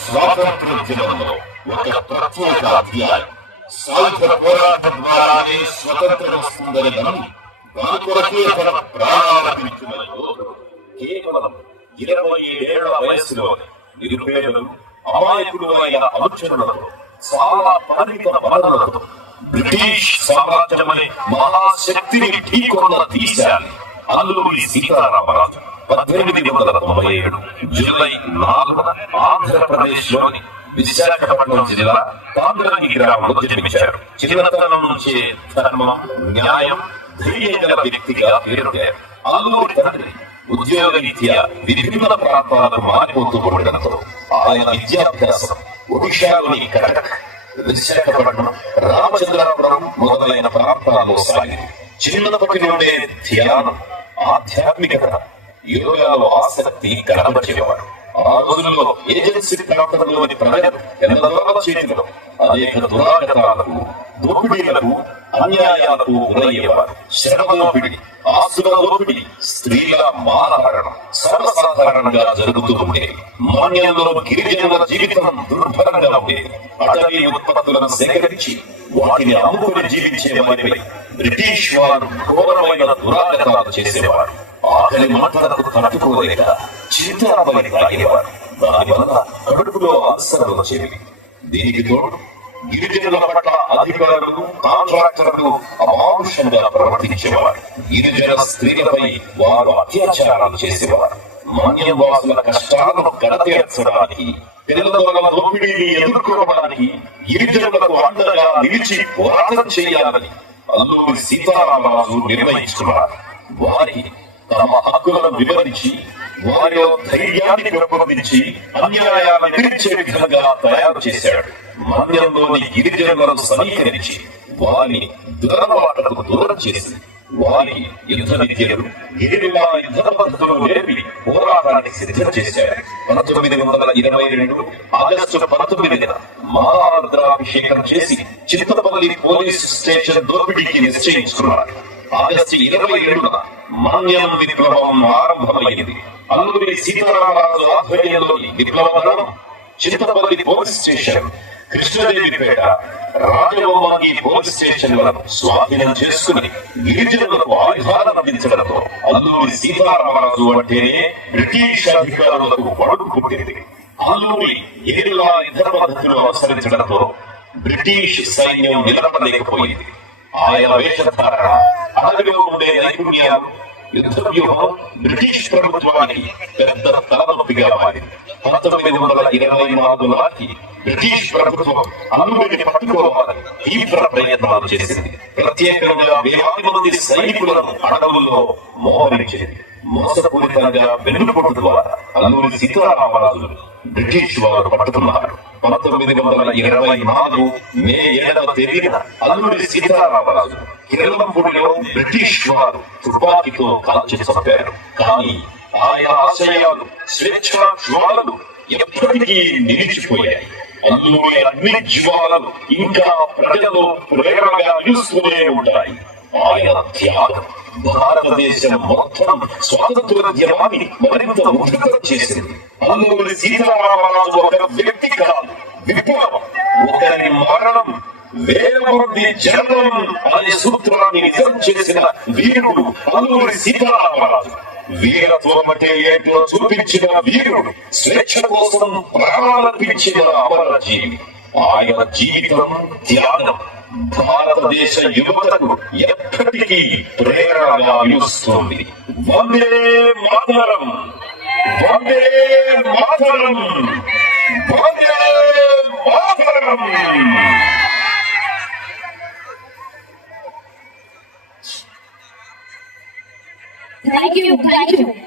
స్వాతంత్ర ఉద్యమంలో ఒక ప్రత్యేక అధ్యాయం. సాయుధ పోరాటం ద్వారానే స్వతంత్రం వస్తుందని మనం దాని కొరకే తన ప్రాణాలపించిన కేవలం ఇరవై ఏడేళ్ళ వయసులో నిరుపేదలు అమాయకులు అయిన అనుచరులతో చాలా పరిమిత వనరులతో బ్రిటిష్ సామ్రాజ్యమనే మహాశక్తిని ఢీకొన్న తీశాలి అల్లూరి సీతారామరాజు పద్దెనిమిది వందల తొంభై ఏడు జూలై నాలుగున ఆంధ్రప్రదేశ్లోని విశాఖపట్నం జిల్లా తాండ్రాని గ్రామంలో జన్మించారు. చిన్నతనం నుంచే ధర్మం న్యాయం ధైర్యం వ్యక్తిగా పేరొందారు. అల్లూరి తండ్రి ఉద్యోగ రీత్యా విభిన్న ప్రాంతాలకు మారిపోతూ ఉండడంతో ఆయన విద్యాభ్యాసం ఒడిశాలోని కటక్ విశాఖపట్నం రామచంద్రాపురం మొదలైన ప్రాంతాల్లో సాగింది. చిన్నప్పటి నుండే ధ్యానం ఆధ్యాత్మికత యోగాలో ఆసక్తి కనబరిచేవాడు. ఆ రోజుల్లో ఏజెన్సీ ప్రాంతంలోని ప్రజలు ఎన్నదోల చేతిలో అనేక దురాగతాలకు దోపిడీలకు అన్యాయాలకు గురయ్యేవారు శ్రమ దోపిడి ఆస్తుల దోపిడి స్త్రీల మానహరణం సర్వసాధారణంగా జరుగుతూ ఉండేది మాన్యంలో గిరిజనుల జీవితం దుర్భరంగా ఉండేది అటవీ ఉత్పత్తులను సేకరించి వాటిని అమ్ముకుని జీవించే వారిపై బ్రిటిష్ వారు ఘోరమైన దురాగతాలు చేసేవారు. ఆకలి మాట్లాడకు తట్టుకోలేక చింతాపని తాగేవారు దానివల్ల కడుపులో అల్సరలు వచ్చేవి. దీనికి తోడు గిరిజనుల పట్ల అధికారులు కాంట్రాక్టర్లు అమానుషంగా ప్రవర్తించేవారు. గిరిజన స్త్రీలపై వారు అత్యాచారాలు చేసేవారు. మాన్యం వాసుల కష్టాలను గడతీర్చడానికి పిల్లల దోపిడీని ఎదుర్కోవడానికి గిరిజనులకు అండగా నిలిచి పోరాటం చేయాలని అల్లూరి సీతారామరాజు నిర్ణయించుకున్నారు. వారి తమ హక్కులను వివరించి వారిలో ధైర్యాన్ని పెంపొందించి అన్యాయాలను ఎదిరించే విధంగా తయారు చేశాడు. మందిరంలోని గిరిజనులను సమీకరించి వారి దురలవాట్లకు దూరం చేసి వారి యుద్ధ విద్యలు గిరిజనుల యుద్ధ పద్ధతులు నేర్పి పోరాటానికి సిద్ధం చేశారు పంతొమ్మిది వందల ఇరవై రెండు ఆగస్టు పంతొమ్మిదిన మహారుద్రాభిషేకం చేసి చిత్తపల్లి పోలీస్ స్టేషన్ దోపిడీకి నిశ్చయించుకున్నారు. ఆగస్టు ఇరవై ఏడున మాన్యం విప్లవం ఆరంభమైంది. అల్లూరి సీతారామరాజు ఆధ్వర్యంలోని విప్లవ దళం Chintapalli police station Krishnadevipeta Rajabhavani police స్టేషన్లను స్వాధీనం చేసుకుని గిరిజనులకు ఆయుధాలను అందించడంతో అల్లూరి సీతారామరాజు అంటేనే బ్రిటిష్ అధికారులకు వడుకు పుట్టింది. అల్లూరి ఏడులా ఇతర పద్ధతులు అనుసరించడంతో బ్రిటిష్ సైన్యం నిలబడలేకపోయింది. ఆయన వేషధారణ అడవిలో ఉండే నైపుణ్యాలు యుద్ధ వ్యూహం బ్రిటిష్ ప్రభుత్వానికి పెద్ద తలనొప్పిగా మారింది. పంతొమ్మిది వందల ఇరవై నాలుగు నాటి బ్రిటిష్ ప్రభుత్వం అల్లుడిని పట్టుకోవాలని తీవ్ర ప్రయత్నాలు చేసింది. ప్రత్యేకంగా వేలాది మంది సైనికులను అడవుల్లో మోహరించింది. మోసపూరితంగా వెన్నుపోటు ద్వారా అల్లూరి సీతారామరాజు బ్రిటిష్ వారు పట్టుకున్నారు. పంతొమ్మిది వందల ఇరవై నాలుగు మే ఏడవ తేదీన అల్లుడి సీతారామరాజు కిరణంపూడిలో బ్రిటిష్ వారు తుపాకీతో కాల్చి చంపారు. కానీ ఆయన ఆశయాలు స్వేచ్ఛా జ్వాలలు ఎప్పటికీ నిలిచిపోయాయి. అల్లూరి అన్ని జ్వాలలు ఇంకా ప్రజలలో ప్రేరణగా నిలుస్తూనే ఉంటాయి. ఆయన త్యాగం. భారతదేశం మొత్తం స్వాతంత్రోద్యమాన్ని మరింత ఉధృతం చేసింది. అల్లూరి సీతారామరాజు ఒక వ్యక్తి కాదు విప్లవం. ఒకరి మరణం వేల మంది జనం అనే సూత్రాన్ని నిజం చేసిన వీరుడు అల్లూరి సీతారామరాజు. వీరత్వం అంటే ఏంటో చూపించిన వీరుడు స్వేచ్ఛ కోసం ప్రాణాలర్పించిన అమర జీవి ఆయన జీవితం త్యాగం. భారతదేశ యువతకు ఎప్పటికీ ప్రేరణగా నిలుస్తుంది వందే మాతరం. వందే మాతరం. వందే మాతరం. Thank you, thank you.